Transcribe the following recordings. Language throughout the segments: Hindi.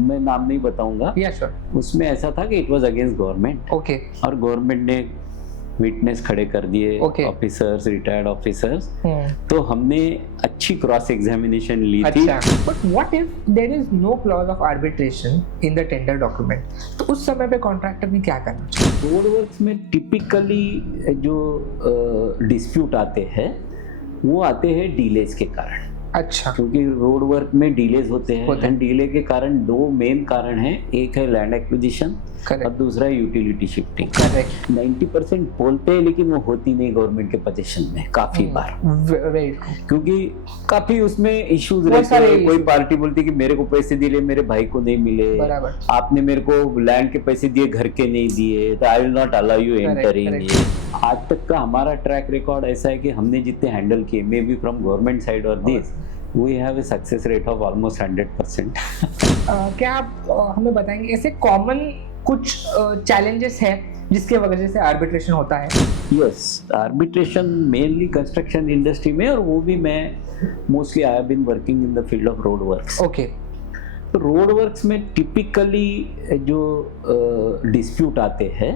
मैं नाम नहीं बताऊंगा। या श्योर। उसमें ऐसा था कि it was against government. Okay. और गवर्नमेंट ने विटनेस खड़े कर दिए, Okay. Officers, retired officers. तो हमने अच्छी क्रॉस एग्जामिनेशन ली थी। अच्छा, but what if there is no clause of arbitration in the tender document? तो उस समय पे कॉन्ट्रैक्टर ने क्या करना चाहिए? रोड वर्क्स में टिपिकली जो डिस्प्यूट आते हैं वो आते हैं डीलेज के कारण। अच्छा। क्योंकि रोड वर्क में डीलेज होते हैं एंड डीले के कारण दो मेन कारण हैं, एक है लैंड एक्विजिशन और दूसरा है यूटिलिटी शिफ्टिंग। करेक्ट। 90% बोलते हैं लेकिन वो होती नहीं गवर्नमेंट के पोजीशन में काफी बार, क्योंकि काफी उसमें इश्यूज रहते हैं। कोई पार्टी बोलती है कि मेरे को पैसे दिए, मेरे भाई को नहीं मिले, आपने मेरे को लैंड के पैसे दिए, घर के नहीं दिए, तो I will not allow you entering. आज तक का हमारा ट्रैक रिकॉर्ड ऐसा है कि हमने जितने हैंडल किए, maybe from government side और this, we have a success rate of almost 100%. क्या आप हमें बताएंगे ऐसे कॉमन कुछ चैलेंजेस हैं जिसके वजह से आर्बिट्रेशन होता है? Yes, arbitration mainly construction industry में, और वो भी मैं mostly I have been working in the field of road works. Okay. तो रोड वर्क्स में टिपिकली जो डिस्प्यूट आते हैं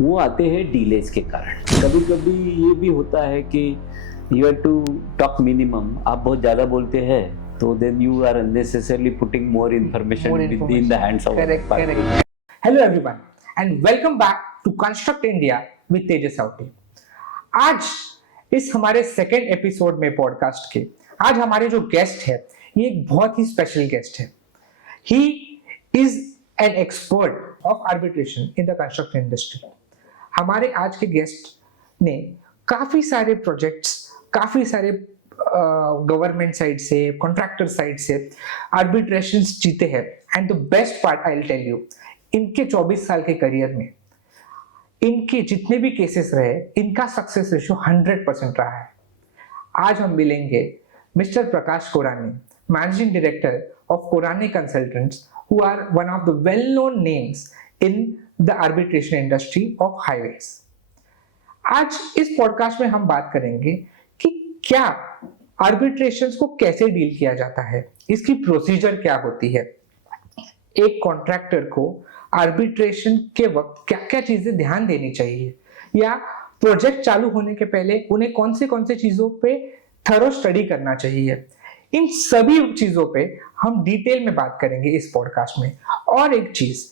वो आते हैं डीलेज के कारण। कभी कभी ये भी होता है कि you have to talk minimum, आप बहुत ज़्यादा बोलते हैं तो then you are unnecessarily putting more information within the hands of correct. Hello everyone and welcome back to Construct India with Tejas Sauti। आज इस हमारे सेकेंड एपिसोड में पॉडकास्ट के आज हमारे जो गेस्ट है ये एक बहुत ही स्पेशल गेस्ट है। He is an expert of arbitration in the construction industry. हमारे आज के गेस्ट ने काफी सारे प्रोजेक्ट्स, काफी सारे गवर्नमेंट साइड से, कॉन्ट्रैक्टर साइड से आर्बिट्रेशंस जीते हैं। And the best part I will tell you, इनके 24 साल के करियर में इनके जितने भी केसेस रहे, इनका सक्सेस रेशियो 100% रहा है। आज हम मिलेंगे mister Prakash Korani, managing director of Korani consultants, who are one of the well known names in the arbitration industry of highways. आज इस पॉडकास्ट में हम बात करेंगे कि क्या आर्बिट्रेशंस को कैसे डील किया जाता है, इसकी प्रोसीजर क्या होती है, एक कॉन्ट्रैक्टर को आर्बिट्रेशन के वक्त क्या क्या चीजें ध्यान देनी चाहिए, या प्रोजेक्ट चालू होने के पहले उन्हें कौन से चीजों पे थरो स्टडी करना चाहिए। इन सभी चीजों पे हम डिटेल में बात करेंगे इस पॉडकास्ट में। और एक चीज,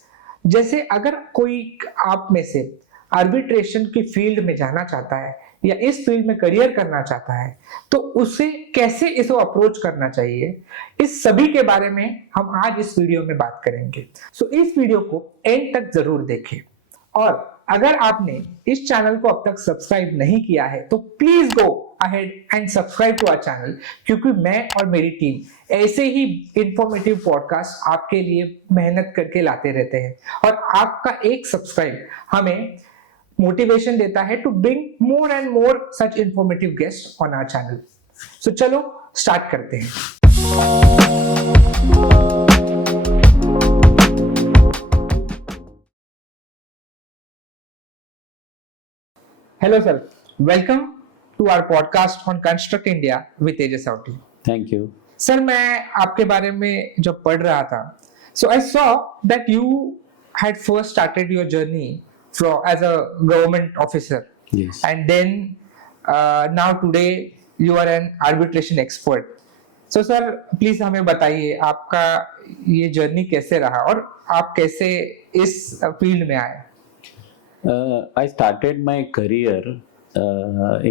जैसे अगर कोई आप में से आर्बिट्रेशन की फील्ड में जाना चाहता है या इस फील्ड में करियर करना चाहता है तो उसे कैसे इसको अप्रोच करना चाहिए, इस सभी के बारे में हम आज इस वीडियो में बात करेंगे। सो इस वीडियो को एंड तक जरूर देखें। और अगर आपने इस चैनल को अब तक सब्सक्राइब नहीं किया है तो please go ahead and subscribe to our channel, क्योंकि मैं और मेरी टीम ऐसे ही इंफॉर्मेटिव पॉडकास्ट आपके लिए मेहनत करके लाते रहते हैं। और आपका एक सब्सक्राइब हमें मोटिवेशन देता है to bring more and more such informative guest on our channel. So चलो स्टार्ट करते हैं। Hello sir, welcome to our podcast on construct India with Tejas Sauti. Thank you sir. मैं आपके बारे में जब पढ़ रहा था, so I saw that you had first started your journey as a government officer. Yes. And then now today you are an arbitration expert. So sir, please हमें बताइए आपका ये जर्नी कैसे रहा और आप कैसे इस फील्ड में आए? I started my career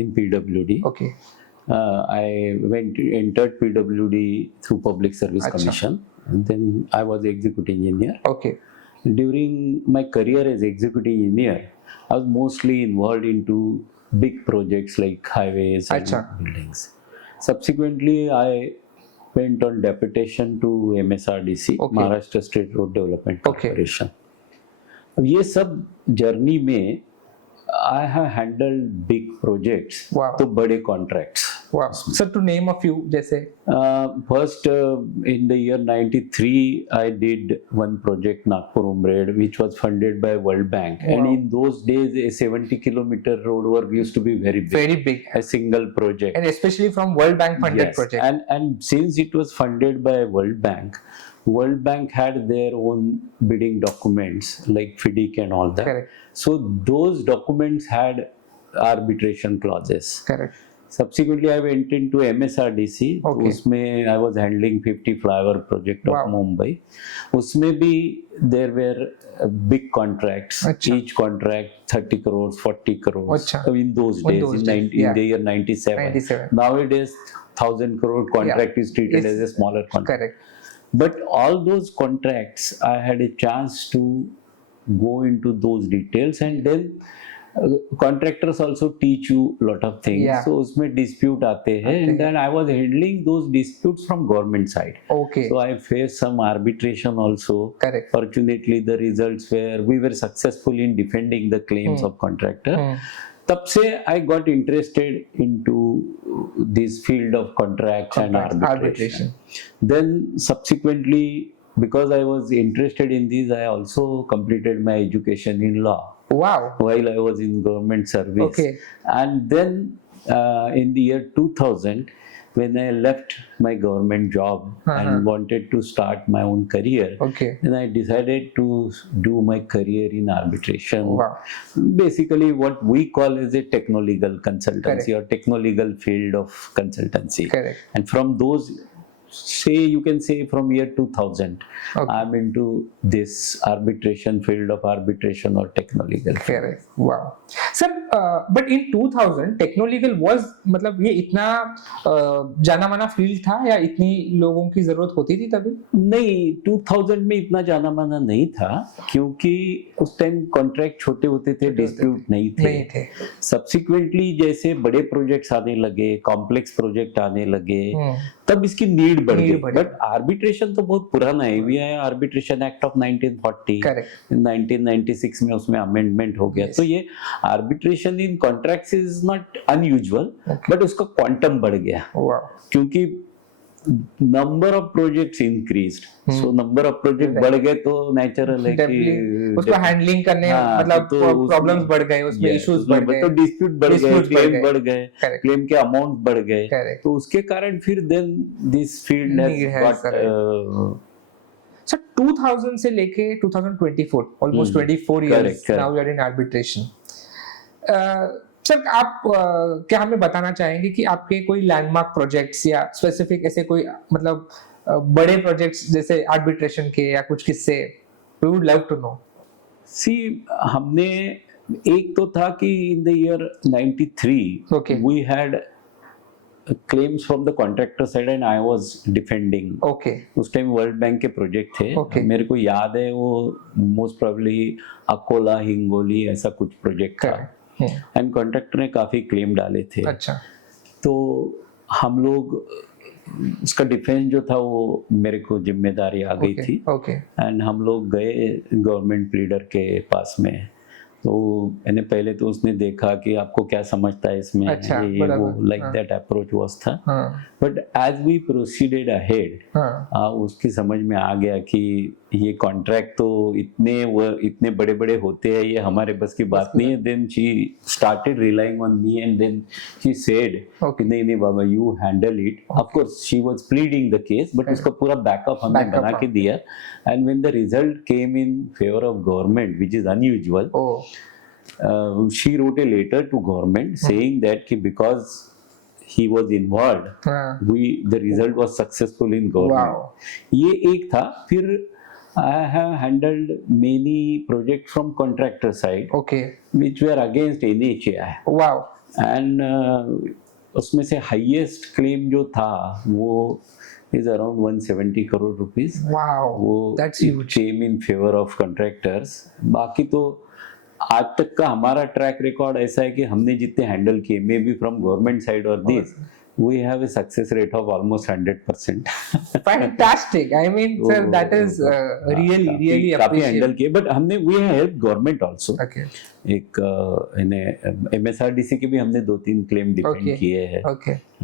in PWD. Okay. I entered PWD through Public Service Commission, and then I was executive engineer. Okay. During my career as executive engineer, I was mostly involved into big projects like highways and buildings. Subsequently, I went on deputation to MSRDC, Maharashtra State Road Development Corporation. अब ये सब जर्नी में I have handled big projects, तो बड़े contracts. Wow. So to name a few, जैसे first in the year 93 I did one project Nagpur Umred, which was funded by World Bank. Wow. And in those days a 70-kilometer road work used to be very big, a single project, and especially from World Bank funded project. And since it was funded by World Bank, World Bank had their own bidding documents like FIDIC and all that. Correct. So those documents had arbitration clauses. Correct. Subsequently, I went into MSRDC. Okay. उसमें I was handling 50 flyover project of Wow. Mumbai. उसमें भी there were big contracts. अच्छा. Each contract 30 crores, 40 crores. अच्छा. So in those days, in yeah. the year 97. 97. Nowadays, 1,000 crore contract is treated Yes. as a smaller contract. Correct. But all those contracts, I had a chance to go into those details, and then contractors also teach you lot of things. Yeah. So उसमें dispute आते हैं, and then I was handling those disputes from government side. Okay. So I faced some arbitration also. Correct. Fortunately, the results were, we were successful in defending the claims of contractor. तब से I got interested into this field of contracts and arbitration. Then subsequently, because I was interested in these, I also completed my education in law. Wow. While I was in government service. Okay. And then in the year 2000, when I left my government job and wanted to start my own career, Okay. then I decided to do my career in arbitration. Wow. Basically, what we call as a techno-legal consultancy Correct. or techno-legal field of consultancy. Correct. And from those, you can say from year 2000, Okay. I'm into this arbitration field of arbitration or techno-legal. Correct. Wow. Sir, but in 2000 techno-legal was मतलब ये इतना जाना माना फील्ड था या इतनी लोगों की जरूरत होती थी तभी? नहीं, 2000 में इतना जाना माना नहीं था, क्योंकि उस टाइम कॉन्ट्रैक्ट छोटे होते थे, डिस्प्यूट नहीं थे. सब्सिक्वेंटली जैसे बड़े प्रोजेक्ट्स आने लगे, कॉम्प्लेक्स प्रोजेक्ट आने लगे, तब इसकी नीड बढ़ गई. बट आर्बिट्रेशन तो बहुत पुराना है. वी है आर्बिट्रेशन एक्ट ऑफ 1940. Correct. 1996 में उसमें अमेंडमेंट हो गया. तो ये arbitration in contracts is not unusual, but उसका क्वांटम बढ़ गया. Wow. क्योंकि number of projects increased, so number of project बढ़ गए तो नेचुरल है कि उसको हैंडलिंग करने मतलब प्रॉब्लम्स बढ़ गए, उसमें इश्यूज बढ़ गए, तो डिस्प्यूट बढ़ गए, क्लेम बढ़ गए, क्लेम के अमाउंट बढ़ गए. तो उसके कारण फिर then this field has got. Sir 2000 से लेके 2024 almost 24 years now you are in arbitration. Sir आप क्या हमें बताना चाहेंगे कि आपके कोई लैंडमार्क प्रोजेक्ट्स या स्पेसिफिक ऐसे कोई मतलब बड़े प्रोजेक्ट्स जैसे आर्बिट्रेशन के या कुछ किस्से? We would love to know. See, हमने एक तो था कि in the year 93 we had claims from the contractor side and I was defending. Okay. उस टाइम वर्ल्ड बैंक के प्रोजेक्ट थे. Okay. मेरे को याद है वो मोस्ट प्रोबेबली अकोला, हिंगोली ऐसा कुछ प्रोजेक्ट था. एंड कॉन्ट्रैक्टर ने काफी क्लेम डाले थे. अच्छा. तो हम लोग उसका डिफेंस जो था वो मेरे को जिम्मेदारी आ गई थी. एंड हम लोग गए गवर्नमेंट लीडर के पास में. तो मैंने पहले तो उसने देखा कि आपको क्या समझता है इसमें. अच्छा, ये वो लाइक दैट अप्रोच वाज था. But as we proceeded ahead उसकी समझ में आ गया कि ये कॉन्ट्रैक्ट तो इतने बड़े बड़े होते हैं, ये हमारे बस की बात नहीं है. Then she started relying on me and then she said नहीं बाबा, you handle it. Of course she was pleading the case, but उसका पूरा बैकअप हमने बना के दिया. And when the result came in favour of government, which is unusual, she wrote a letter to government saying that because he was involved, the result was successful in government. Wow. ये एक था. फिर I have handled many projects from contractor side, which were against NHAI. Wow. And उसमें से highest claim जो था वो is around 170 crore rupees. Wow. वो That's huge. came in favor of contractors. बाकी तो आज तक का हमारा ट्रैक रिकॉर्ड ऐसा है कि हमने जितने हैंडल किए, maybe from government side और this, we have a success rate of almost 100%. Fantastic. I mean sir that is really काफी हैंडल किए. बट हमने वी हेल्प गवर्नमेंट आल्सो. एक MSRDC के भी हमने 2-3 क्लेम डिफेंड किए हैं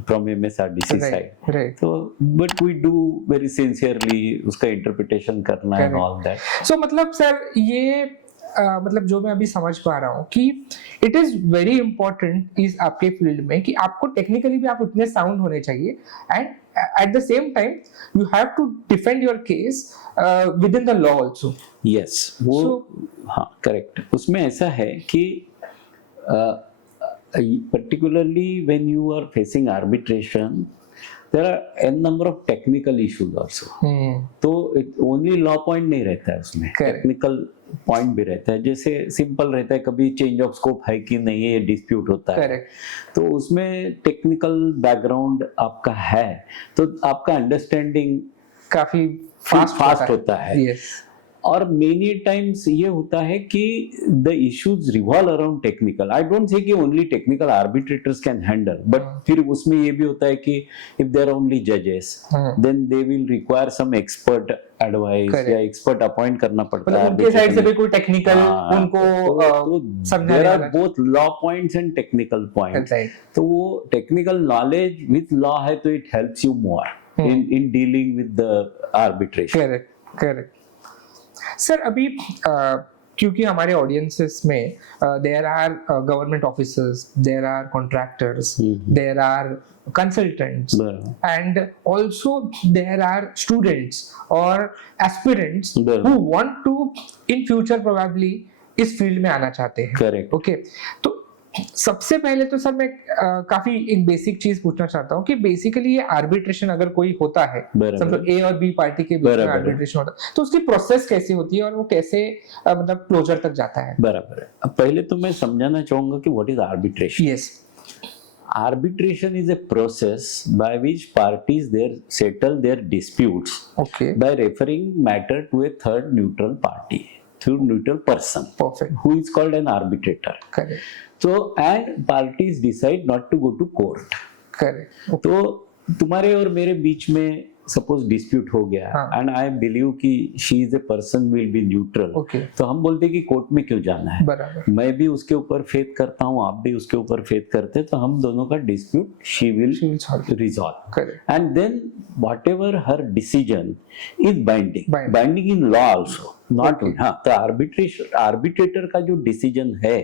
फ्रॉम MSRDC साइड. तो but we do very sincerely उसका इंटरप्रिटेशन करना एंड ऑल दैट. सो मतलब सर ये मतलब जो मैं अभी समझ पा रहा हूँ कि इट इज वेरी इंपॉर्टेंट इस आपके फील्ड में कि आपको टेक्निकली भी आप उतने साउंड होने चाहिए and at the same time you have to defend your case within the law also. Yes, वो हाँ करेक्ट. उसमें ऐसा है कि particularly when you are facing arbitration there are n number of technical issues also. तो only law point नहीं रहता है उसमें, technical पॉइंट भी रहता है. जैसे सिंपल रहता है, कभी चेंज ऑफ स्कोप है कि नहीं है, ये डिस्प्यूट होता है. Correct. तो उसमें टेक्निकल बैकग्राउंड आपका है तो आपका अंडरस्टैंडिंग काफी फास्ट होता है. Yes. और मेनी टाइम्स ये होता है कि the issues revolve around technical. I don't say कि only technical arbitrators can handle, but फिर उसमें ये भी होता है कि इफ देयर आर ओनली जजेस then they will require some expert advice या एक्सपर्ट अपॉइंट करना पड़ता है. उनके साइड से भी कोई टेक्निकल उनको समझाने वाला. There are both law points and technical points. तो वो टेक्निकल नॉलेज विद लॉ है तो it helps you more in dealing with the arbitration. Correct correct. Sir अभी क्योंकि हमारे ऑडियंसेस में there are government officers, there are contractors, there are consultants and also there are students और aspirants who want to in future probably इस फील्ड में आना चाहते हैं. करेक्ट. ओके. तो सबसे पहले तो सर मैं काफी एक बेसिक चीज पूछना चाहता हूँ कि बेसिकली ये आर्बिट्रेशन अगर कोई होता है, समझो ए और बी पार्टी के बीच में आर्बिट्रेशन होता है, तो उसकी प्रोसेस कैसे होती है और वो कैसे मतलब क्लोजर तक जाता है? बराबर है. अब पहले तो मैं समझाना चाहूंगा कि what is arbitration. Yes. Arbitration is a process by which parties settle their disputes by referring matter to a third neutral party, through neutral person. Perfect. Who is called an arbitrator. Correct. So and parties decide not to go to court. Correct. Okay. तो तुम्हारे और मेरे बीच में सपोज डिस्प्यूट हो गया एंड आई बिलीव कि she is a person will be neutral. तो हम बोलते कि कोर्ट में क्यों जाना है. बराबर. मैं भी उसके ऊपर फेथ करता हूँ, आप भी उसके ऊपर फेथ करते हैं, तो हम दोनों का dispute she will resolve. And then whatever her decision is binding in law also, not हाँ. तो आर्बिट्रेटर का जो डिसीजन है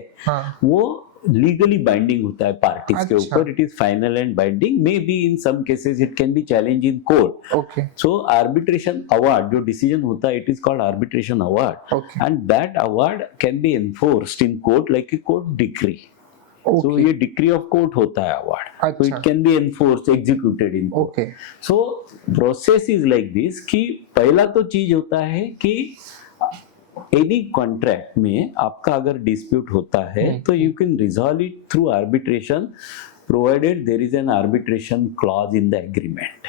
वो लीगली बाइंडिंग होता है पार्टीज के ऊपर. It is final and binding. May be in some cases it can be challenge in court. Okay. So arbitration award जो डिसीजन होता है, it is called arbitration award and that award can be enforced in court like a court decree. So ये डिक्री ऑफ कोर्ट होता है award. So it can be enforced, executed in court. So process is like this कि पहला तो चीज होता है कि एनी कॉन्ट्रैक्ट में आपका अगर डिस्प्यूट होता है तो you can resolve it through arbitration provided there is an arbitration clause in the agreement.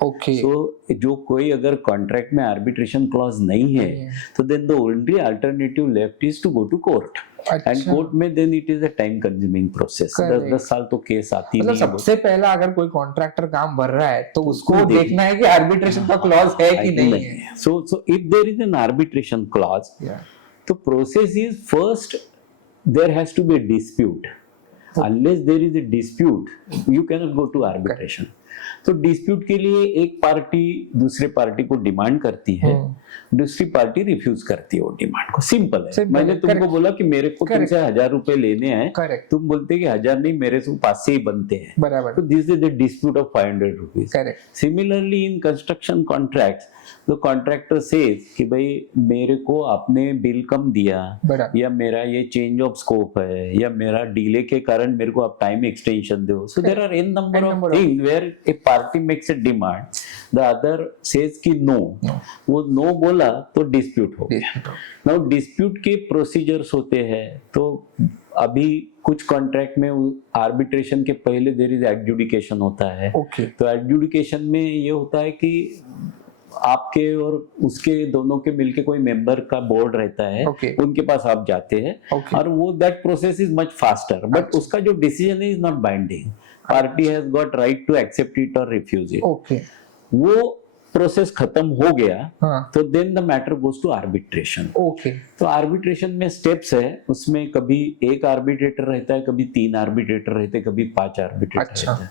Okay. So जो कोई अगर कॉन्ट्रैक्ट में आर्बिट्रेशन क्लॉज नहीं है तो then the only alternative left is to go to court. And court में then it is a time consuming process. 10 साल तो केस आती नहीं. सबसे पहला अगर कोई कॉन्ट्रैक्टर काम भर रहा है तो उसको देखना है कि आर्बिट्रेशन का क्लॉज है कि नहीं है. So if there is an arbitration clause तो process is first there has to be a dispute. Unless there is a dispute you can not go to arbitration. तो डिस्प्यूट के लिए एक पार्टी दूसरे पार्टी को डिमांड करती है, दूसरी पार्टी रिफ्यूज करती है वो डिमांड को. सिंपल है. मैंने तुमको बोला कि मेरे को तुमसे 1000 रुपए लेने हैं, तुम बोलते कि 1000 नहीं, मेरे से 500 ही बनते हैं. बराबर. तो this is the dispute of 500 rupees. Similarly in construction contracts तो कॉन्ट्रैक्टर सेज कि भाई मेरे को आपने बिल कम दिया, या मेरा ये चेंज ऑफ स्कोप है, या मेरा डिले के कारण मेरे को आप टाइम एक्सटेंशन दो. So there are an number of things where a party makes a demand, the other says कि नो. वो नो बोला तो डिस्प्यूट हो गया. नाउ डिस्प्यूट के प्रोसीजर्स होते हैं. तो अभी कुछ कॉन्ट्रैक्ट में आर्बिट्रेशन के पहले देयर इज एडजुडिकेशन होता है. तो एडजुडिकेशन में ये होता है कि आपके और उसके दोनों के मिलके कोई मेंबर का बोर्ड रहता है, उनके पास आप जाते हैं और वो that process is much faster. But उसका जो decision is not binding. Party has got right to accept it और रिफ्यूज इट. वो प्रोसेस खत्म हो गया तो then the matter goes to arbitration. तो आर्बिट्रेशन में स्टेप्स है. उसमें कभी एक आर्बिट्रेटर रहता है, कभी 3 आर्बिट्रेटर रहते हैं, कभी 5 आर्बिट्रेटर रहता है.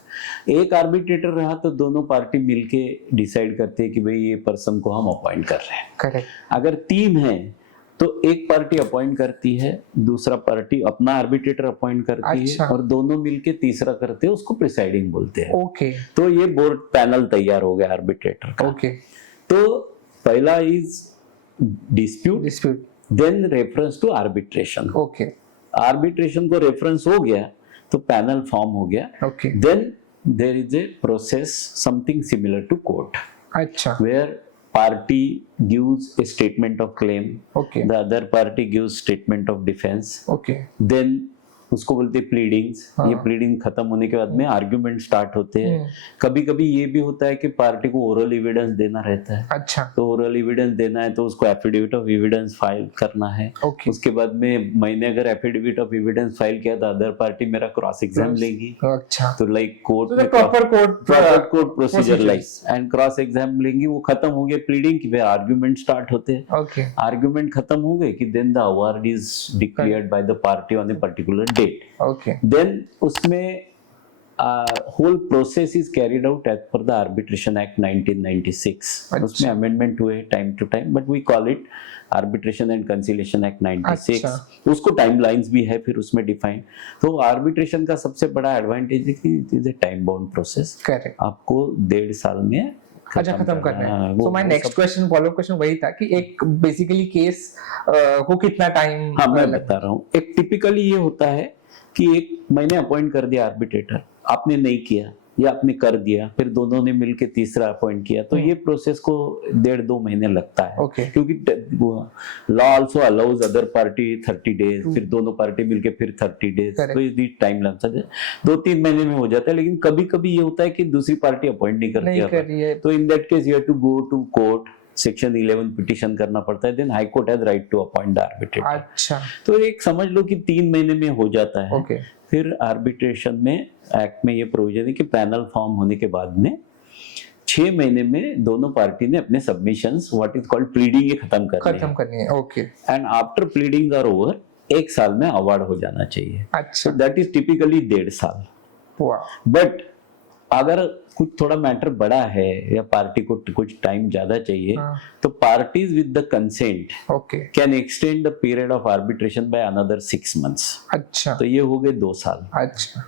एक आर्बिट्रेटर रहा तो दोनों पार्टी मिलके डिसाइड करते हैं कि भाई ये पर्सन को हम अपॉइंट कर रहे हैं. अगर 3 है तो एक पार्टी अपॉइंट करती है, दूसरा पार्टी अपना आर्बिट्रेटर अपॉइंट करती अच्छा। है और दोनों मिलके तीसरा करते हैं, उसको प्रिसाइडिंग बोलते हैं। ओके तो ये बोर्ड पैनल तैयार हो गया आर्बिट्रेटर का। ओके तो पहला is dispute, dispute then reference to arbitration. Okay arbitration को रेफरेंस हो गया तो पैनल फॉर्म हो गया। Okay then there is a process something similar to court, अच्छा where party gives a statement of claim, okay the other party gives statement of defense, okay then उसको बोलते हैं प्लीडिंग्स। हाँ। ये प्लीडिंग खत्म होने के बाद में आर्ग्यूमेंट स्टार्ट होते हैं। हम्म। कभी कभी ये भी होता है कि पार्टी को ओरल एविडेंस देना रहता है, अच्छा तो ओरल एविडेंस देना है तो उसको एफिडेविट ऑफ एविडेंस फाइल करना है। ओके उसके बाद में मैंने अगर एफिडेविट ऑफ एविडेंस फाइल किया तो अदर पार्टी मेरा क्रॉस एग्जाम लेगी। अच्छा तो लाइक कोर्ट में proper court court procedure like and cross exam लेंगी। वो खत्म हो गया प्लीडिंग की, फिर आर्ग्यूमेंट स्टार्ट होते हैं। ओके आर्ग्यूमेंट खत्म हो गए कि then the award is declared by the party on a particular date. Okay then उसमें whole process is carried out as per the Arbitration Act 1996. अच्छा। उसमें amendment हुए time to time, but we call it Arbitration and Conciliation Act 96. अच्छा। उसको timelines भी है फिर उसमें define। तो arbitration का सबसे बड़ा advantage है कि it is a time bound process। Correct आपको 1.5 साल में अच्छा खत्म करना है। वो- सो माय वो नेक्स्ट सब- क्वेश्चन फॉलो क्वेश्चन वही था कि एक बेसिकली केस को कितना टाइम हाँ मैं बता रहा हूँ। एक टिपिकली ये होता है कि एक मैंने अपॉइंट कर दिया आर्बिट्रेटर, आपने नहीं किया या आपने कर दिया, फिर दोनों ने मिलके तीसरा अपॉइंट किया, तो ये प्रोसेस को 1.5-2 महीने लगता है। ओके क्योंकि law also allows other party 30 days, फिर दोनों पार्टी मिलके फिर 30 डेज, Correct. तो ये टाइम लगता है। 2-3 महीने में हो जाता है। लेकिन कभी कभी ये होता है कि दूसरी पार्टी अपॉइंट नहीं नहीं कर करती, रही है तो in that case you have to go to court, section 11 petition करना पड़ता है। Then high court has right to appoint the arbitrator. अच्छा तो एक समझ लो कि 3 महीने में हो जाता है। ओके फिर आर्बिट्रेशन में एक्ट में ये प्रोविजन है कि पैनल फॉर्म होने के बाद में 6 महीने में दोनों पार्टी ने अपने submissions what is called pleading ये खत्म खत्म करनी है okay and after pleading are over 1 साल में अवार्ड हो जाना चाहिए। अच्छा सो दैट इज टिपिकली 1.5 साल। वाह बट अगर कुछ थोड़ा मैटर बड़ा है या पार्टी को कुछ टाइम ज्यादा चाहिए, हाँ। तो parties with the consent okay can extend the period of arbitration by another 6 months। अच्छा तो ये हो गए 2 साल। अच्छा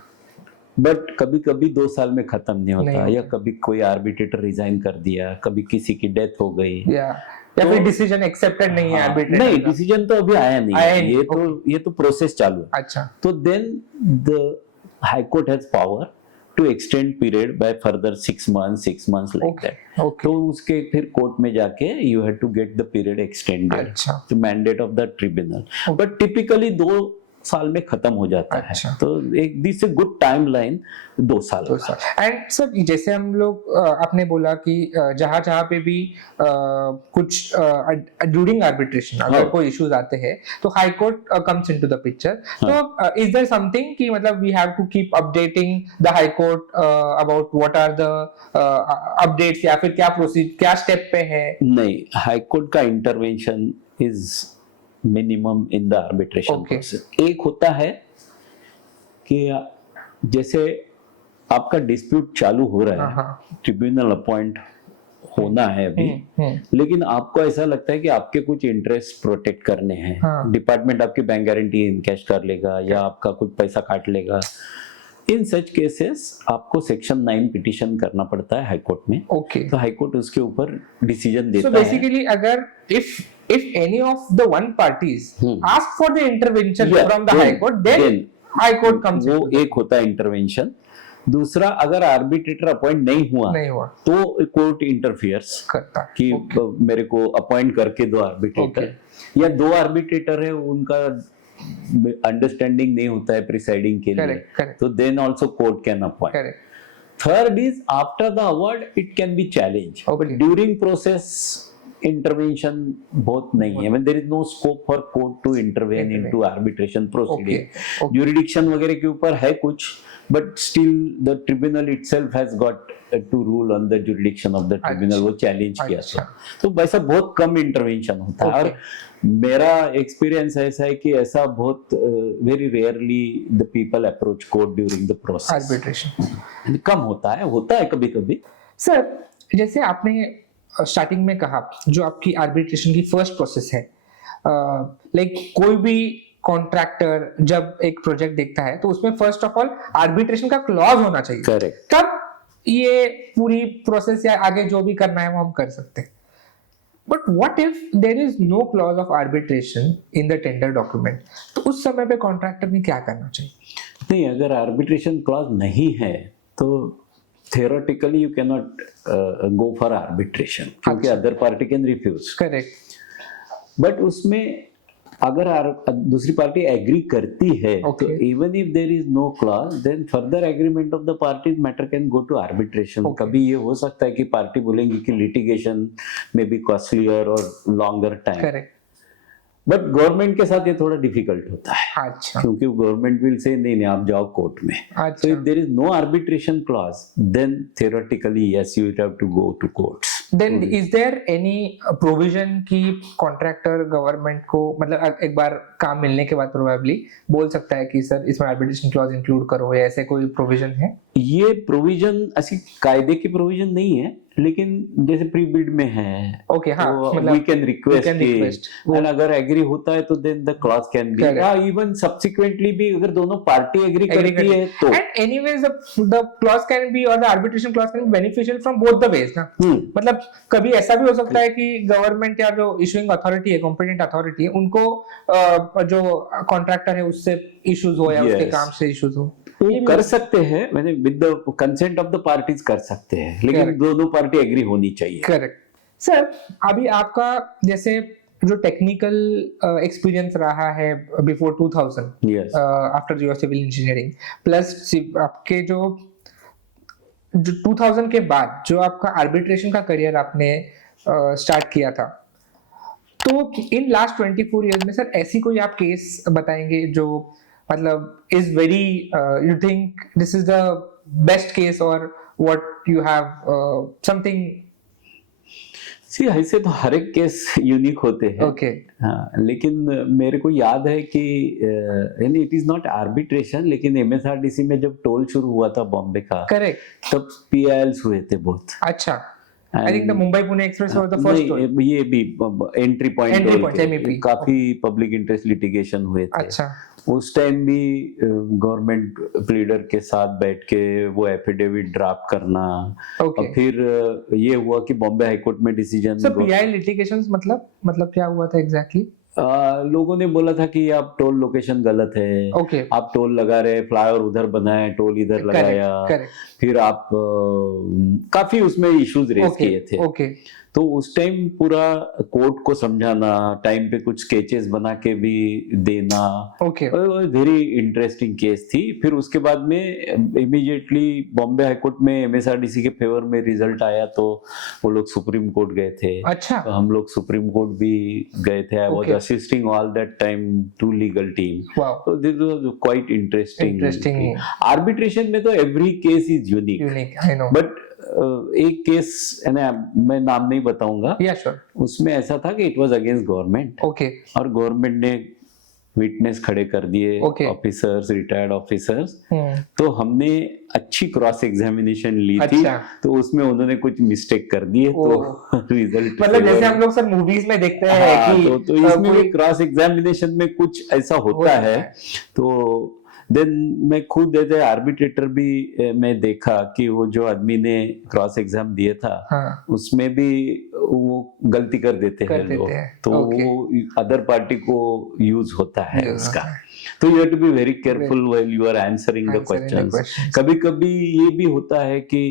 बट कभी कभी 2 साल में खत्म नहीं नहीं होता, होता। या कभी कोई आर्बिट्रेटर रिजाइन कर दिया, कभी किसी की डेथ हो गई, या तो- फिर डिसीजन एक्सेप्टेड नहीं है हाँ, आर्बिट्रेटर नहीं का। डिसीजन तो अभी आया नहीं आया है, नहीं, ये तो प्रोसेस चालू है। अच्छा तो then the high court has power to extend period by further 6 months like okay that. Okay तो उसके फिर कोर्ट में जाके you have to get the period extended, अच्छा the mandate of the tribunal. But typically 2 साल में खत्म हो जाता अच्छा। है। तो एक दिस ए गुड टाइमलाइन 2 साल तो सर एंड सर जैसे हम लोग आपने बोला कि जहाँ जहाँ पे भी कुछ ड्यूरिंग आर्बिट्रेशन अगर हाँ। कोई इश्यूज आते हैं तो high court comes into the picture. तो इज देयर समथिंग कि मतलब we have to keep updating the high court about what are the updates या फिर क्या प्रोसीजर क्या स्टेप पे है? नहीं, हाई कोर्ट का intervention is minimum in the arbitration Okay. Process. एक होता है कि जैसे आपका डिस्प्यूट चालू हो रहा है, हाँ ट्रिब्यूनल अपॉइंट होना है अभी, लेकिन आपको ऐसा लगता है कि आपके कुछ इंटरेस्ट प्रोटेक्ट करने हैं, हाँ। डिपार्टमेंट आपकी बैंक गारंटी इनकैश कर लेगा या आपका कुछ पैसा काट लेगा। इन सच केसेस आपको सेक्शन 9 पिटिशन करना पड़ता है हाई कोर्ट में। ओके तो हाई कोर्ट उसके ऊपर डिसीजन देता so है। basically अगर if any of the one parties Hmm. ask for the intervention Yeah, from the high court then high court comes वो into the- एक होता है इंटरवेंशन। दूसरा, अगर आर्बिट्रेटर अपॉइंट नहीं हुआ नहीं हुआ तो कोर्ट इंटरफियर्स करता कि Okay. मेरे को अपॉइंट करके दो आर्बिट्रेटर, या 2 आर्बिट्रेटर है उनका अंडरस्टैंडिंग नहीं होता है प्रिसाइडिंग के लिए, Correct, correct. तो then also court can appoint. Correct. Third is after the award it can be challenge, but Okay. During process intervention बहुत नहीं है। There is no scope for court to intervene Intervene. Into arbitration proceeding. Okay. Jurisdiction वगैरह के ऊपर है कुछ, but still the tribunal itself has got to rule on the jurisdiction of the tribunal. वो चैलेंज किया अच्छा। तो वैसा बहुत कम इंटरवेंशन होता है। Okay. और मेरा एक्सपीरियंस ऐसा है कि ऐसा बहुत very rarely the people approach court during the process. Arbitration. कम होता है कभी कभी। सर जैसे आपने स्टार्टिंग में कहा जो आपकी आर्बिट्रेशन की फर्स्ट प्रोसेस है लाइक कोई भी कॉन्ट्रैक्टर जब एक प्रोजेक्ट देखता है तो उसमें फर्स्ट ऑफ ऑल आर्बिट्रेशन का क्लॉज होना चाहिए। करेक्ट। तब ये पूरी प्रोसेस या आगे जो भी करना है वो हम कर सकते हैं। But what if there is no clause of arbitration in the tender document, तो उस समय पे कॉन्ट्रैक्टर ने क्या करना चाहिए? नहीं, अगर आर्बिट्रेशन क्लॉज नहीं है तो theoretically you cannot go for arbitration, क्योंकि other party can refuse. Correct. But उसमें अगर दूसरी पार्टी एग्री करती है तो even if there is no clause then further agreement of the parties matter can go to arbitration. कभी ये हो सकता है कि पार्टी बोलेंगी कि लिटिगेशन में बी कॉस्टलियर और longer time. Correct. But government के साथ ये थोड़ा डिफिकल्ट होता है। अच्छा। क्योंकि गवर्नमेंट विल से नहीं आप जाओ कोर्ट में। अच्छा। So if there is no arbitration clause, then theoretically yes, you have to go to courts. Then is there any provision कि कॉन्ट्रैक्टर गवर्नमेंट को मतलब एक बार काम मिलने के बाद प्रोबेबली बोल सकता है कि सर इसमें आर्बिट्रेशन क्लॉज इंक्लूड करो, या ऐसे कोई प्रोविजन है? ये प्रोविजन ऐसी कायदे की प्रोविजन नहीं है, लेकिन जैसे प्री बिड में है ओके हाँ, मतलब वी कैन रिक्वेस्ट एंड अगर एग्री होता है तो then the clause can be, even subsequently भी अगर दोनों पार्टी एग्री करती है तो। And anyways the clause can be और the arbitration clause can be beneficial from both the ways ना। मतलब कभी ऐसा भी हो सकता है कि गवर्नमेंट या जो इशूइंग अथॉरिटी है, कॉम्पिटेंट अथॉरिटी है, उनको जो कॉन्ट्रैक्टर है उससे इश्यूज हो या उसके काम से इश्यूज हो, वो कर सकते हैं, मैंने with the consent of the parties कर सकते हैं, लेकिन दोनों पार्टी एग्री होनी चाहिए। करेक्ट। सर अभी आपका जैसे जो टेक्निकल एक्सपीरियंस रहा है before 2000 after your civil engineering, plus आपके जो 2000 के बाद जो आपका आर्बिट्रेशन का करियर आपने स्टार्ट किया था, तो इन लास्ट 24 इयर्स में सर ऐसी कोई आप केस बताएंगे जो मतलब is very you think this is the best case, और व्हाट यू हैव समथिंग? सी ऐसे तो हर एक केस यूनिक होते हैं। ओके। हाँ, लेकिन मेरे को याद है कि यानी इट इज नॉट आर्बिट्रेशन, लेकिन एमएसआरडीसी में जब टोल शुरू हुआ था बॉम्बे का, करेक्ट, तब पीआईएल्स हुए थे बहुत। अच्छा। I think the Mumbai Pune Express was the first toll. ये भी एंट्री पॉइंट MEP काफी पब्लिक इंटरेस्ट लिटिगेशन हुए थे। अच्छा। उस टाइम भी गवर्नमेंट प्लीडर के साथ बैठ के वो एफिडेविट ड्राफ्ट करना, और फिर ये हुआ कि बॉम्बे हाईकोर्ट में डिसीजन। सर पीआई लिटिगेशंस मतलब क्या हुआ था एग्जैक्टली? लोगों ने बोला था कि आप टोल लोकेशन गलत है, आप टोल लगा रहे, फ्लाईओवर उधर बनाए, टोल इधर लगाया, फिर आप काफी उसमें इश्यूज रेज किए थे। तो उस टाइम पूरा कोर्ट को समझाना, टाइम पे कुछ स्केचेस बना के भी देना, वेरी इंटरेस्टिंग केस थी। फिर उसके बाद में इमीडिएटली बॉम्बे हाईकोर्ट में एमएसआरडीसी के फेवर में रिजल्ट आया, तो वो लोग सुप्रीम कोर्ट गए थे। अच्छा। तो हम लोग सुप्रीम कोर्ट भी गए थे। I was assisting all that time to legal team. So this was quite interesting. Arbitration में तो every case is unique, I know, but एक केस है ना, मैं नाम नहीं बताऊंगा, उसमें ऐसा था कि इट वाज अगेंस्ट गवर्नमेंट, और गवर्नमेंट ने विटनेस खड़े कर दिए, ऑफिसर्स, रिटायर्ड ऑफिसर्स। तो हमने अच्छी क्रॉस एग्जामिनेशन ली थी, तो उसमें उन्होंने कुछ मिस्टेक कर दिए, तो रिजल्ट मतलब जैसे हम लोग सर मूवीज में देखते हैं कि तो इसमें भी क्रॉस एग्जामिनेशन में कुछ ऐसा होता है। तो देन मैं खुद एज ए आर्बिट्रेटर भी मैं देखा कि वो जो आदमी ने क्रॉस एग्जाम दिया था, उसमें भी वो गलती कर देते हैं लोग, तो वो अदर पार्टी को यूज होता है उसका। तो you have to be very careful while you are answering the questions. कभी कभी ये भी होता है कि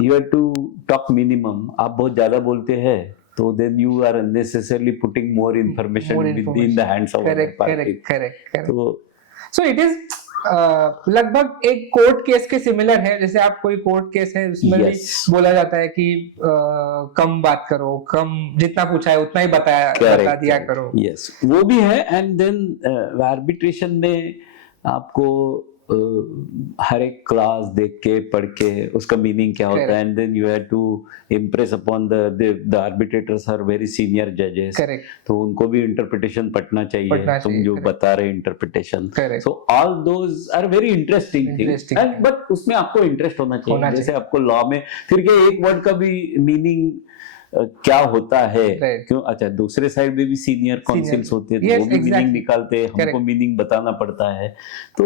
you have to talk minimum. आप बहुत ज्यादा बोलते हैं तो then you are unnecessarily putting more information in the hands of the party. Correct. So it is लगभग एक कोर्ट केस के सिमिलर है। जैसे आप कोई कोर्ट केस है उसमें भी बोला जाता है कि कम बात करो, कम जितना पूछा है उतना ही बता दिया करो। यस, वो भी है। एंड देन आर्बिट्रेशन में आपको हर एक क्लास देख के पढ़ के उसका मीनिंग क्या होता है, and then you have to impress upon the arbitrators are very senior जजेस, तो उनको भी इंटरप्रिटेशन पढ़ना चाहिए, तुम जो बता रहे interpretation. So all those are very interesting things, and but उसमें आपको इंटरेस्ट होना चाहिए। जैसे आपको लॉ में फिर के एक वर्ड का भी मीनिंग क्या होता है, Right. क्यों। अच्छा, दूसरे साइड में भी सीनियर काउंसिल्स होते हैं, तो Yes, वो भी मीनिंग exactly. निकालते हैं, हमको Correct. मीनिंग बताना पड़ता है। तो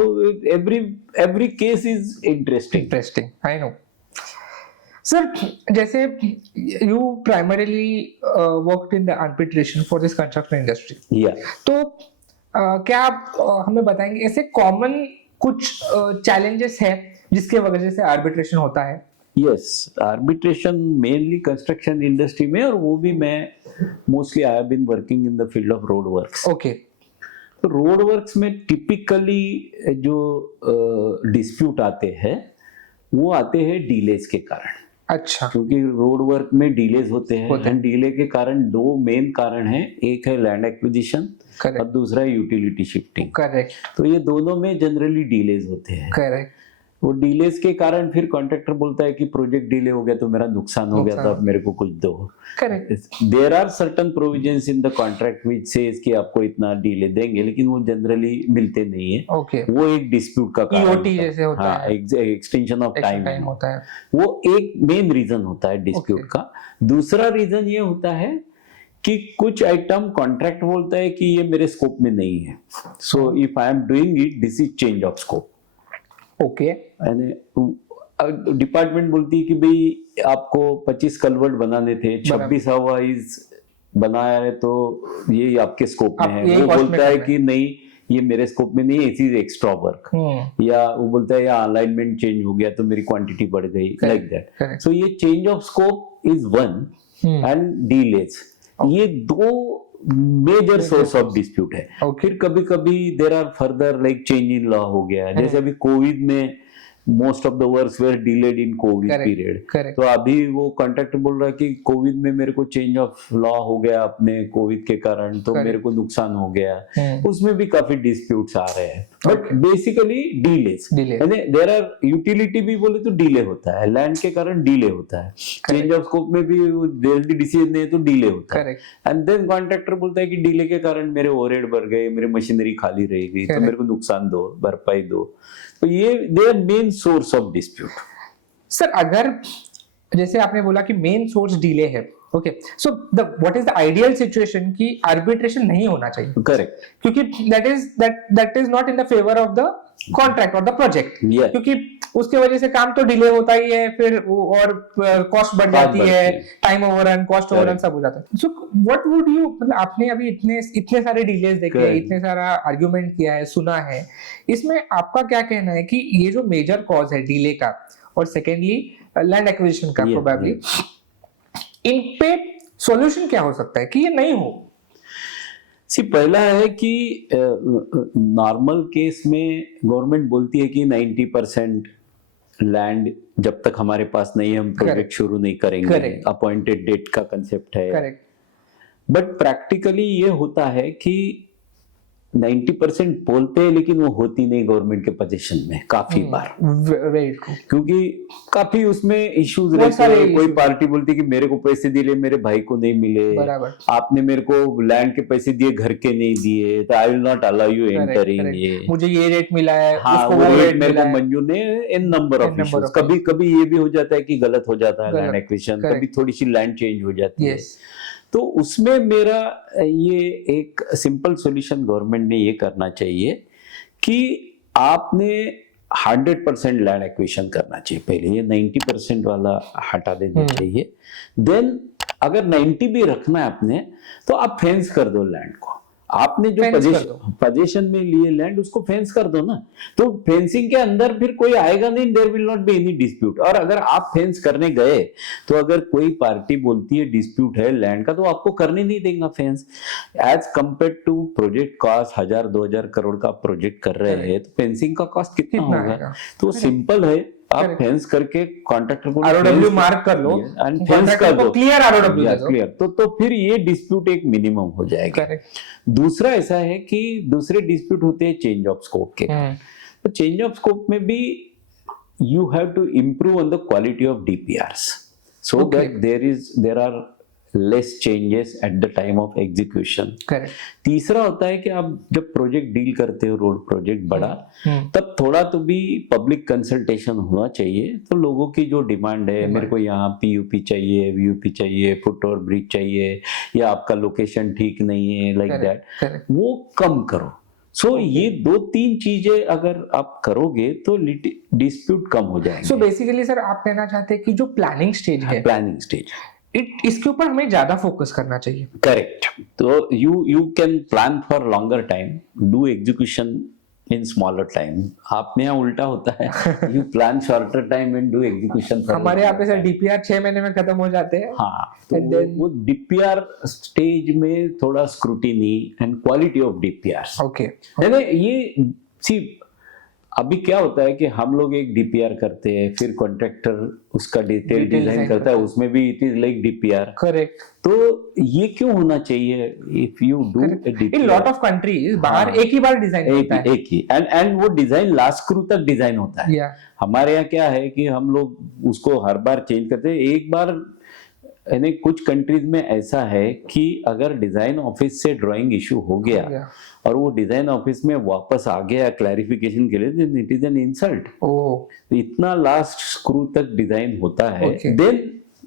every case is interesting. Interesting, I know. Sir, जैसे you primarily worked in the arbitration for this construction industry, या तो क्या आप हमें बताएंगे ऐसे कॉमन कुछ चैलेंजेस है जिसके वजह से आर्बिट्रेशन होता है? Yes, arbitration mainly construction industry में, और वो भी मैं mostly I have been working in the field of road works. Okay. तो रोड वर्क्स में टिपिकली जो डिस्प्यूट आते हैं वो आते हैं डीलेज के कारण। अच्छा। क्योंकि रोड वर्क में डीलेज होते हैं, एंड डीले के कारण दो मेन कारण हैं, एक है लैंड एक्विजिशन और दूसरा है यूटिलिटी शिफ्टिंग। करेक्ट। तो ये दोनों में जनरली डीलेज होते हैं। करेक्ट। वो डीलेज के कारण फिर कॉन्ट्रैक्टर बोलता है कि प्रोजेक्ट डिले हो गया तो मेरा नुकसान हो गया, तो आप मेरे को कुछ दो। Correct. There are certain provisions in the contract which says कि आपको इतना डिले देंगे, लेकिन वो जनरली मिलते नहीं है। ओके। वो एक डिस्प्यूट का कारण EOT जैसे होता है, एक्सटेंशन ऑफ टाइम होता है, वो एक मेन रीजन होता है डिस्प्यूट का। दूसरा रीजन ये होता है कि कुछ आइटम कॉन्ट्रैक्ट बोलता है कि ये मेरे स्कोप में नहीं है, so if I am doing it this is change of scope. Okay. Department बोलती है कि भाई आपको 25 कलवर्ट बनाने थे, 26 हवाईज बनाया है, तो ये आपके स्कोप में है। वो बोलता है कि नहीं, ये मेरे स्कोप में नहीं है, इट इज एक्स्ट्रा वर्क। या वो बोलता है या अलाइनमेंट चेंज हो गया तो मेरी क्वांटिटी बढ़ गई, लाइक दैट। सो ये change of scope is one, and delays, ये दो मेजर सोर्स ऑफ डिस्प्यूट है। फिर कभी कभी there are further like change in law हो गया, जैसे अभी कोविड में most of the works were delayed in covid period. तो अभी वो कॉन्ट्रैक्टर बोल रहा है कि कोविड में मेरे को चेंज ऑफ लॉ हो गया अपने कोविड के कारण, तो मेरे को नुकसान हो गया। उसमें भी काफी डिस्प्यूट्स आ रहे हैं, but basically delays. There are utility भी बोले तो डिले होता है, लैंड के कारण डिले होता है, चेंज ऑफ स्कोप में भी जल्दी डिसीजन नहीं तो डिले होता है। एंड देन कॉन्ट्रैक्टर बोलता है कि डिले के कारण मेरे ओवरहेड बढ़ गए, मेरी मशीनरी खाली रह गई, तो मेरे को नुकसान दो, भरपाई दो। तो ये their main source of dispute. Sir, अगर जैसे आपने बोला कि मेन सोर्स डिले है, okay, so what is the ideal situation कि आर्बिट्रेशन नहीं होना चाहिए? करेक्ट, क्योंकि that is not in the favour of the contract और द प्रोजेक्ट, क्योंकि उसके वजह से काम तो डिले होता ही है, फिर और कॉस्ट बढ़ जाती है, टाइम ओवररन, कॉस्ट ओवररन सब हो जाता है। सो व्हाट वुड यू, मतलब आपने अभी इतने सारे डिलेज देखे, इतने सारा आर्गुमेंट किया है, सुना है, इसमें आपका क्या कहना है कि ये जो मेजर कॉज है डिले का, और सेकेंडली लैंड एक्विजिशन का प्रोबेबली, इन पे सॉल्यूशन क्या हो सकता है कि ये नहीं हो? पहला है कि नॉर्मल केस में गवर्नमेंट बोलती है कि 90% लैंड जब तक हमारे पास नहीं है हम प्रोजेक्ट शुरू नहीं करेंगे, अपॉइंटेड डेट का कंसेप्ट है। बट प्रैक्टिकली ये होता है कि 90% बोलते हैं, लेकिन वो होती नहीं गवर्नमेंट के पोजीशन में काफी बार, क्योंकि काफी उसमें इश्यूज रहते हैं। कोई पार्टी बोलती है कि मेरे को पैसे दिए, मेरे भाई को नहीं मिले, आपने मेरे को लैंड के पैसे दिए, घर के नहीं दिए, तो I will not allow you entering, ये मुझे ये रेट मिला है, हाँ वो रेट मेरे को मंजूर नहीं, इन नंबर ऑफ इश्यूज। कभी कभी ये भी हो जाता है कि गलत हो जाता है लैंड एक्विजिशन, कभी थोड़ी सी लैंड चेंज हो जाती है। तो उसमें मेरा ये एक सिंपल सॉल्यूशन गवर्नमेंट ने ये करना चाहिए कि आपने 100% लैंड एक्विजिशन करना चाहिए पहले, ये 90% वाला हटा देना चाहिए। देन अगर 90 भी रखना है आपने, तो आप फेंस कर दो लैंड को। आपने जो पोजीशन में लिए लैंड, उसको फेंस कर दो ना, तो फेंसिंग के अंदर फिर कोई आएगा नहीं, there will not be any dispute. और अगर आप फेंस करने गए तो अगर कोई पार्टी बोलती है डिस्प्यूट है लैंड का, तो आपको करने नहीं देगा fence. As compare to project cost 1000-2000 crore का प्रोजेक्ट कर रहे हैं, तो फेंसिंग का कॉस्ट कितना होगा? तो सिंपल है, आप फेंस करके कॉन्ट्रैक्टर को आरओडब्ल्यू मार्क कर लो एंड फेंस कर दो, क्लियर आरओडब्ल्यू क्लियर, तो फिर ये डिस्प्यूट एक मिनिमम हो जाएगा। दूसरा ऐसा है कि दूसरे डिस्प्यूट होते हैं चेंज ऑफ स्कोप के। तो चेंज ऑफ स्कोप में भी you have to improve on the quality of DPRs, so that there are less changes at the time of execution. Correct. तीसरा होता है कि आप जब प्रोजेक्ट डील करते हो, रोड प्रोजेक्ट बड़ा, तब थोड़ा तो भी पब्लिक कंसल्टेशन होना चाहिए। तो लोगों की जो डिमांड है, मेरे को यहाँ पीयूपी चाहिए, वीयूपी चाहिए, फुट ओवर ब्रिज चाहिए, या आपका लोकेशन ठीक नहीं है, लाइक दैट, वो कम करो। सो ये 2-3 चीजें अगर आप करोगे तो डिस्प्यूट कम हो जाएंगे। सो बेसिकली सर आप कहना चाहते हैं कि जो प्लानिंग स्टेज है, प्लानिंग स्टेज, इसके ऊपर हमें ज्यादा फोकस करना चाहिए। करेक्ट। तो you can plan for longer time, do execution in smaller time. आप में यहाँ उल्टा होता है, you plan shorter time and do execution. हमारे यहाँ पे सर डीपीआर 6 महीने में खत्म हो जाते हैं। हाँ, तो वो डीपीआर स्टेज में थोड़ा scrutiny and quality of DPR. Okay. ये सी अभी क्या होता है कि हम लोग एक डीपीआर करते हैं, फिर कॉन्ट्रैक्टर उसका डिटेल डिजाइन करता है, उसमें भी it is like DPR. Correct. तो ये क्यों होना चाहिए? If you do in lot of countries बाहर एक ही बार डिजाइन होता है, एक ही, एंड वो डिजाइन लास्ट स्क्रू तक डिजाइन होता है। हमारे यहाँ क्या है कि हम लोग उसको हर बार चेंज करते हैं। एक बार यानी कुछ कंट्रीज में ऐसा है कि अगर डिजाइन ऑफिस से ड्राइंग इशू हो गया और वो डिजाइन ऑफिस में वापस आ गया क्लैरिफिकेशन के लिए, then it is an insult. इतना लास्ट स्क्रू तक डिजाइन होता है, देन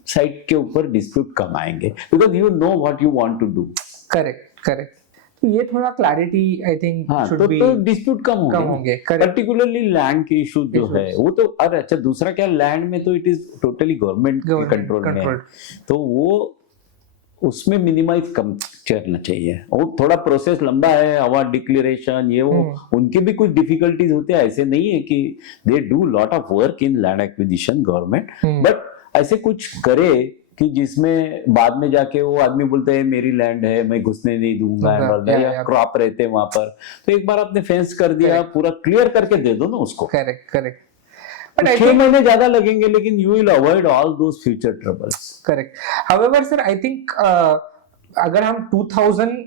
साइट के ऊपर डिस्प्यूट कम आएंगे, because you know what you want to do. Correct, correct. तो ये थोड़ा clarity I think should be, तो डिस्प्यूट कम होंगे। पर्टिकुलरली लैंड के इशू जो है वो तो, अरे अच्छा, दूसरा क्या, लैंड में तो इट इज टोटली गवर्नमेंट के कंट्रोल में है, तो वो उसमें मिनिमाइज कम करना चाहिए। वो थोड़ा प्रोसेस लंबा है, अवार्ड डिक्लेरेशन, ये वो, उनके भी कुछ डिफिकल्टीज होते हैं। ऐसे नहीं है कि they do lot of work in land acquisition government, but ऐसे कुछ करे कि जिसमें बाद में जाके वो आदमी बोलते हैं मेरी लैंड है, मैं घुसने नहीं दूंगा, या क्रॉप रहते हैं वहां पर, तो एक बार आपने फेंस कर दिया, पूरा क्लियर करके दे दो ना उसको। Correct, correct. But 6 महीने ज्यादा लगेंगे, लेकिन you will avoid all those future troubles. Correct. However, sir, I think अगर हम 2000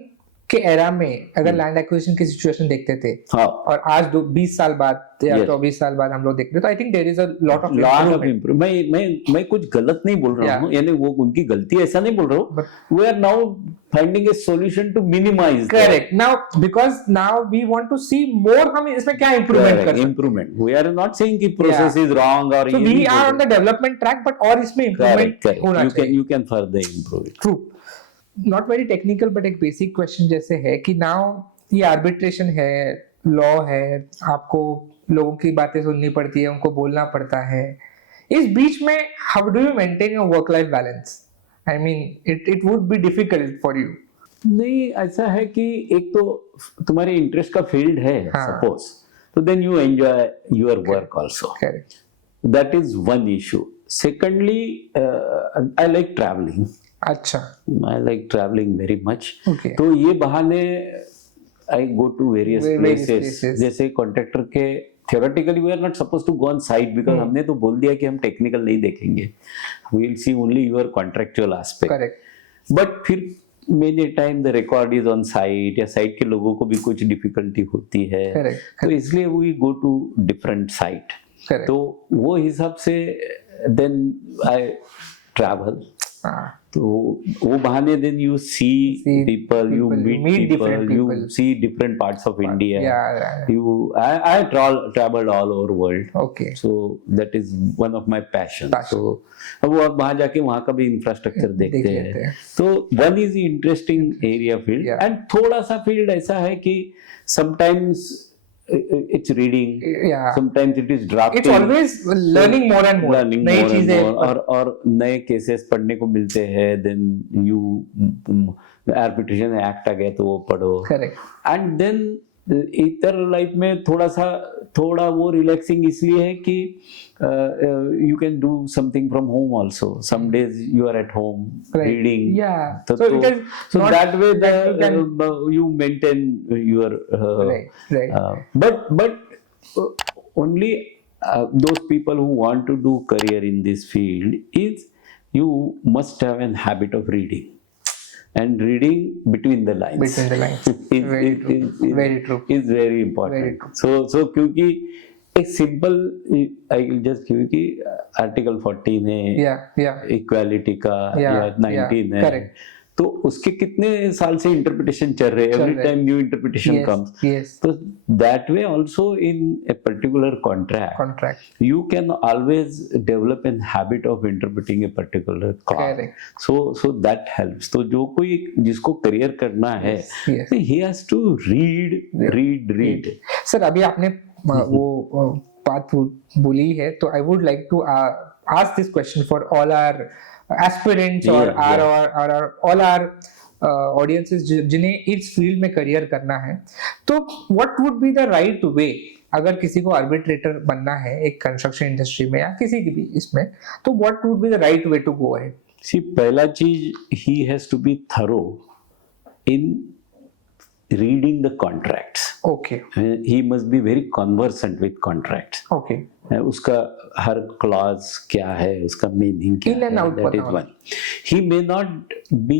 के एरा में अगर लैंड एक्विजिशन की सिचुएशन देखते थे, हाँ, और आज 20 साल बाद या 24 साल बाद हम लोग देखते हैं, तो I think there is a lot of improvement. मैं कुछ गलत नहीं बोल रहा हूँ, यानी वो उनकी गलती ऐसा नहीं बोल रहा हूँ। We are now finding a solution to minimize. Correct. Now because now we want to see more, हम इसमें क्या इंप्रूवमेंट कर सकते हैं। Improvement, we are not saying कि प्रोसेस इज रॉन्ग, और we are on the development track, but और इसमें इंप्रूवमेंट होना चाहिए। You can further improve it. True. Not very technical, but एक बेसिक क्वेश्चन जैसे है कि नाउ ये आर्बिट्रेशन है, लॉ है, आपको लोगों की बातें सुननी पड़ती है, उनको बोलना पड़ता है। इस बीच में how do you maintain your work life balance? I mean it would be difficult for you. नहीं, ऐसा है कि एक तो तुम्हारे इंटरेस्ट का फील्ड है, सपोज, तो then you enjoy your work also, that is one issue. Secondly, I like travelling. अच्छा, I like travelling very much. तो ये बहाने I go to various places. जैसे कॉन्ट्रैक्टर के theoretically we are not supposed to go on site, because हमने तो बोल दिया कि हम टेक्निकल नहीं देखेंगे, we will see only your contractual aspect. Correct. But फिर many time the record is on site, या साइट के लोगों को भी कुछ डिफिकल्टी होती है। Correct. तो इसलिए we go to different site. Correct. तो वो हिसाब से then I travel. तो वो बहाने then you see people, you meet people, you see different parts of India. I traveled all over world. Okay. So that is one of my passion. So अब वो वहाँ जाके वहाँ का भी इंफ्रास्ट्रक्चर देखते हैं। तो one is interesting area field, and थोड़ा सा फील्ड ऐसा है कि sometimes it's reading, sometimes it is drafting, it's always learning more and more, नई चीजें, और नए केसेस पढ़ने को मिलते हैं। then you arbitration एक्ट आ गया तो वो पढ़ो। Correct. and then इतर लाइफ में थोड़ा वो रिलैक्सिंग इसलिए है कि you can do something from home also. Some days you are at home reading. So that way you maintain your but only those people who want to do career in this field is you must have an habit of reading. And reading between the lines. Very true. Is very important. Very true. So क्योंकि एक simple I will just give कि आर्टिकल 14 है इक्वालिटी का या 19 है, correct. तो उसके कितने साल से इंटरप्रिटेशन चल रहे हैं, every time new interpretation comes, तो that way also in a particular contract you can always develop an habit of interpreting a particular clause, so that helps. तो जो कोई जिसको करियर करना है he has to read. Sir अभी आपने वो बात बोली है, तो I would like to ask this question for all our aspirants or all our audiences जिन्हें इस फील्ड में करियर करना है, तो what would be the right way अगर किसी को आर्बिट्रेटर बनना है एक कंस्ट्रक्शन इंडस्ट्री में या किसी की भी इसमें, तो what would be the right way to go ahead? See, पहला चीज he has to be thorough in reading the contracts. Okay. He must be very conversant with contracts. Okay. उसका हर क्लॉज क्या है, उसका मीनिंग क्या है, that is one. He may not be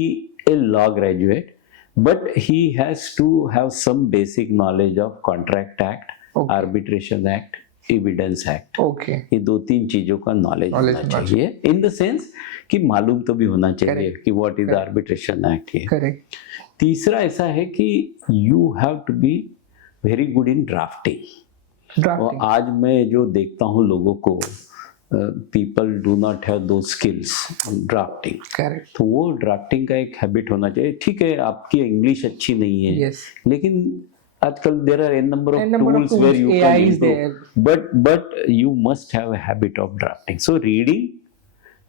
a law graduate, but he has to have some basic knowledge of Contract Act, Arbitration Act, Evidence Act. Okay. ये 2-3 चीजों का नॉलेज होना चाहिए, इन द सेंस कि मालूम तो भी होना चाहिए कि व्हाट इज आर्बिट्रेशन एक्ट है। करेक्ट। तीसरा ऐसा है कि you have to be very good in drafting. और आज मैं जो देखता हूँ लोगों को, people do not have those skills drafting. Correct. तो वो ड्राफ्टिंग का एक हैबिट होना चाहिए। ठीक है, आपकी इंग्लिश अच्छी नहीं है, लेकिन आजकल there are an number of tools where you can use, but you must have a habit of drafting. So reading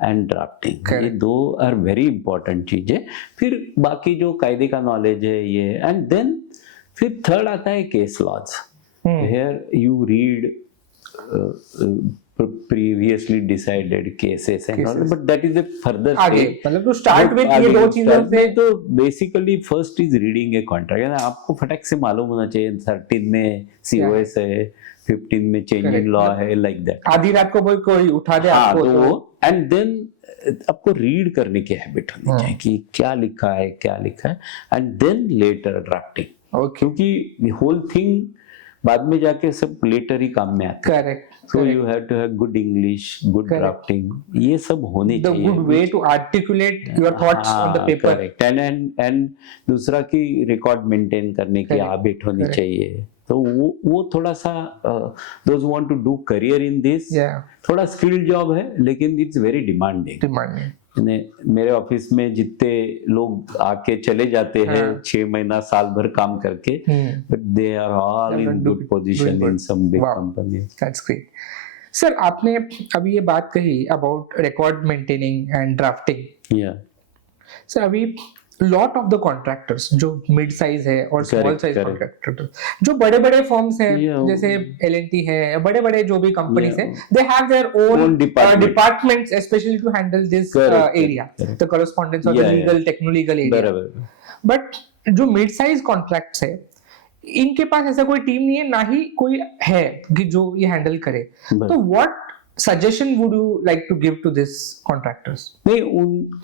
and drafting, ये 2 आर वेरी इंपॉर्टेंट चीज है। फिर बाकी जो कायदे का नॉलेज है ये, एंड देन फिर थर्ड आता है case laws. Here you read previously decided cases and all, but that is a further आगे, मतलब to start with ये 2 चीजों से, तो basically first is reading a contract। यानी आपको फटाक से मालूम होना चाहिए 13 में COS है, 15 में चेंज इन लॉ है, लाइक दैट। आधी रात को कोई उठा दे आपको, तो एंड देन आपको रीड करने की हैबिट होनी चाहिए कि क्या लिखा है, एंड देन लेटर ड्राफ्टिंग, क्योंकि होल थिंग बाद में जाके सब लेटर ही काम में आता है। Correct. So you have to have good English, good drafting. ये सब होने चाहिए। The good way to articulate your thoughts on the paper. Correct. And दूसरा की रिकॉर्ड मेंटेन करने की हैबिट होनी चाहिए। तो वो थोड़ा सा those who want to do career in this, थोड़ा स्किल जॉब है, लेकिन it's very demanding. मेरे ऑफिस में जितने लोग आके चले जाते हैं 6 महीना साल भर काम करके, but they are all in good position in some big companies. That's great. Sir आपने अभी ये बात कही about record maintaining and drafting. Sir अभी लॉट ऑफ द कॉन्ट्रैक्टर्स जो मिड साइज है और स्मॉल साइज कॉन्ट्रैक्टर्स, जो बड़े बड़े फर्म्स हैं जैसे L&T है, बड़े बड़े जो भी कंपनीज हैं, they have their own departments specially to handle this area, the correspondence और the legal techno legal area. But जो मिड साइज कॉन्ट्रैक्ट्स है, इनके पास ऐसा कोई टीम नहीं है, ना ही कोई है कि जो ये हैंडल करे। तो what suggestion would you like to give to this contractors? नहीं,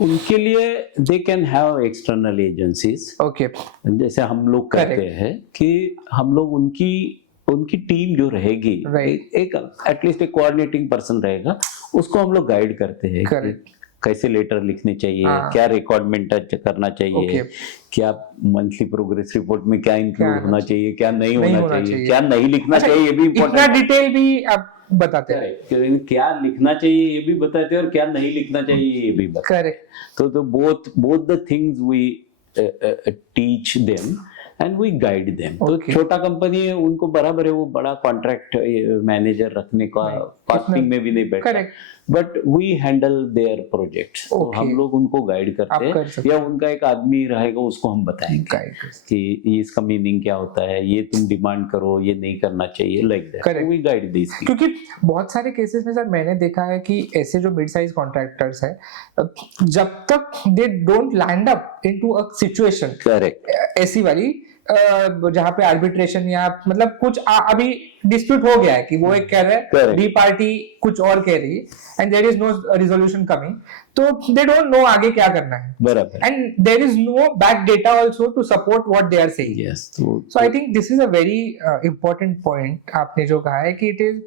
उनके लिए they can have external agencies. Okay. जैसे हम लोग करते हैं कि हम लोग उनकी टीम जो रहेगी, एक एटलीस्ट एक कोऑर्डिनेटिंग पर्सन रहेगा, उसको हम लोग गाइड करते हैं कि कैसे लेटर लिखने चाहिए, क्या रिकॉर्ड मेंटेन करना चाहिए, क्या मंथली प्रोग्रेस रिपोर्ट में क्या इंक्लूड होना चाहिए, क्या नहीं होना चाहिए, क्या नहीं लिखना चाहिए, ये भी इम्पोर्टेंट। इतना डिटेल भी आप बताते हैं, क्या लिखना चाहिए ये भी बताते हैं और क्या नहीं लिखना चाहिए ये भी बताते हैं। करेक्ट। तो both the things we teach them and we guide them. तो छोटा कंपनी है, उनको बराबर है वो बड़ा कॉन्ट्रैक्ट मैनेजर रखने का, कॉस्टिंग में भी नहीं बैठा, but we handle their projects. तो हम लोग उनको गाइड करते हैं, या उनका एक आदमी रहेगा, उसको हम बताएंगे कि ये इसका मीनिंग क्या होता है, ये तुम डिमांड करो, ये नहीं करना चाहिए, like that we guide this. क्योंकि बहुत सारे केसेस में सर मैंने देखा है कि ऐसे जो मिड साइज कॉन्ट्रैक्टर्स है, जब तक they don't land up into a situation, correct, ऐसी वाली जहाँ पे आर्बिट्रेशन या मतलब कुछ अभी डिस्प्यूट हो गया है कि वो एक कह रहे हैं, बी पार्टी कुछ और कह रही है, and there is no resolution coming, तो दे डोंट नो आगे क्या करना है, बराबर, and there is no back data also to support what they are saying. So I think this is a very important point आपने जो कहा है कि इट इज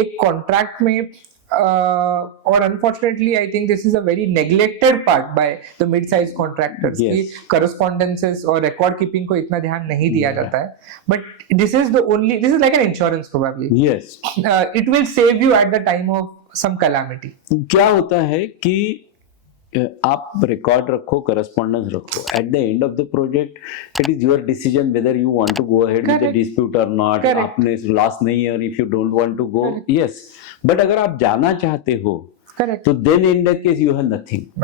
एक कॉन्ट्रैक्ट में और unfortunately I think this is a very neglected part by the mid-sized contractors कि correspondences और record keeping को इतना ध्यान नहीं दिया जाता है, but this is like an insurance probably. Yes. It will save you at the time of some calamity. क्या होता है कि आप रिकॉर्ड रखो, करस्पॉन्डेंस रखो, at the end of the project it is your decision whether you want to go ahead with the dispute और नॉट. आपने लॉस नहीं है, और if you don't want to go, yes, but अगर आप जाना चाहते हो तो then in that case you have nothing,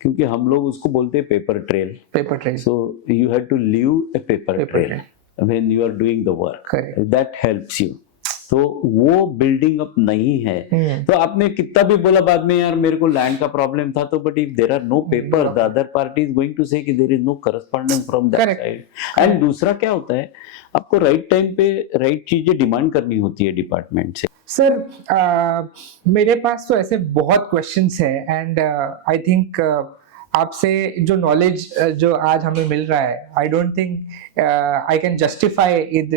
क्योंकि हम लोग उसको बोलते हैं paper trail. So you have to leave a paper trail when you are doing the work, that helps you. तो वो बिल्डिंग अप नहीं है. तो आपने कितना भी बोला बाद में यार मेरे को लैंड का प्रॉब्लम था, तो but if there are no paper the other party is going to say कि there is no correspondence from that side. And दूसरा क्या होता है, आपको राइट टाइम पे राइट चीजें डिमांड करनी होती है डिपार्टमेंट से. सर मेरे पास तो ऐसे बहुत क्वेश्चंस है, एंड आई थिंक आपसे जो नॉलेज जो आज हमें मिल रहा है, I don't think I can justify in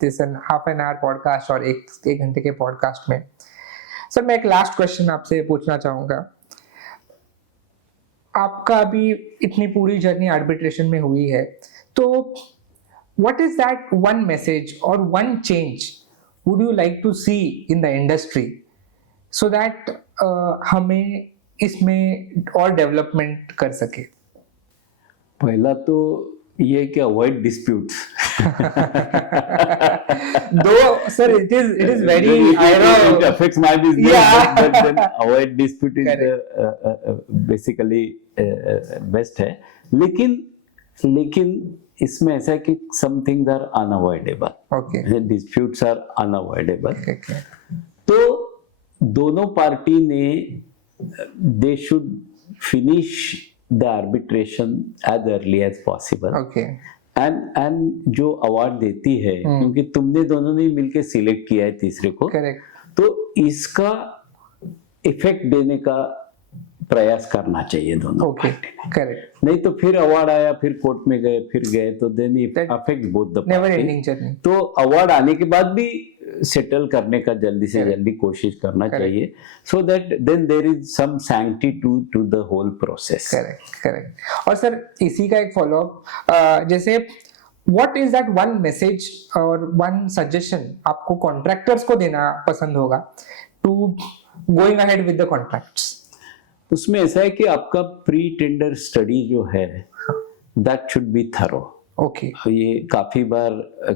this an half an hour podcast और एक घंटे के पॉडकास्ट में. सर मैं एक लास्ट क्वेश्चन आपसे पूछना चाहूँगा. आपका अभी इतनी पूरी जर्नी आर्बिट्रेशन में हुई है, तो what is that one message और one change would you like to see in the industry so that हमें इसमें और डेवलपमेंट कर सके? पहला तो ये कि avoid disputes. Though sir it is very it affects my business, yeah. but then avoid dispute is basically best है. लेकिन इसमें ऐसा है कि some things are unavoidable. Okay. Disputes are unavoidable. Okay. तो दोनों पार्टी ने they should finish the arbitration as early as possible. Okay. and जो अवार्ड देती है, क्योंकि तुमने दोनों ने मिलके सिलेक्ट किया है तीसरे को, Correct. तो इसका इफेक्ट देने का प्रयास करना चाहिए दोनों पार्टी ने. करेक्ट. नहीं तो फिर अवार्ड आया, फिर कोर्ट में गए, फिर गए, तो then it affect both the never ending journey. तो अवार्ड आने के बाद भी सेटल करने का जल्दी से जल्दी कोशिश करना चाहिए, so that then there is some sanctitude to the whole process. Correct. और सर इसी का एक फॉलो अप, जैसे what is that one message और वन सजेशन आपको कॉन्ट्रैक्टर्स को देना पसंद होगा to going ahead with the contracts? उसमें ऐसा है कि आपका प्री टेंडर स्टडी जो है that should be thorough. Okay. ये काफी बार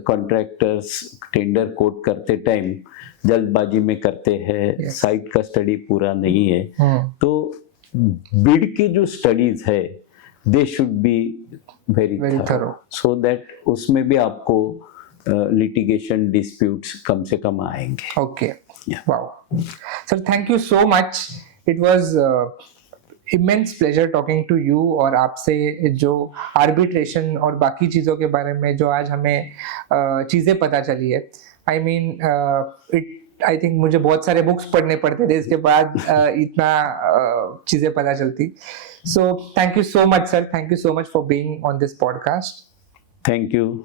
कॉन्ट्रैक्टर्स टेंडर कोट करते टाइम जल्दबाजी में करते हैं, साइट का स्टडी पूरा नहीं है. तो बिड की जो स्टडीज है they should be very thorough, so that उसमें भी आपको लिटिगेशन डिस्प्यूट्स कम से कम आएंगे. Okay. Wow sir, thank you so much. It was immense pleasure talking to you, और आपसे जो आर्बिट्रेशन और बाकी चीज़ों के बारे में जो आज हमें चीज़ें पता चली है, आई मीन आई थिंक मुझे बहुत सारे बुक्स पढ़ने पड़ते थे इसके बाद इतना चीज़ें पता चलती. So thank you so much sir, thank you so much for being on this podcast. Thank you.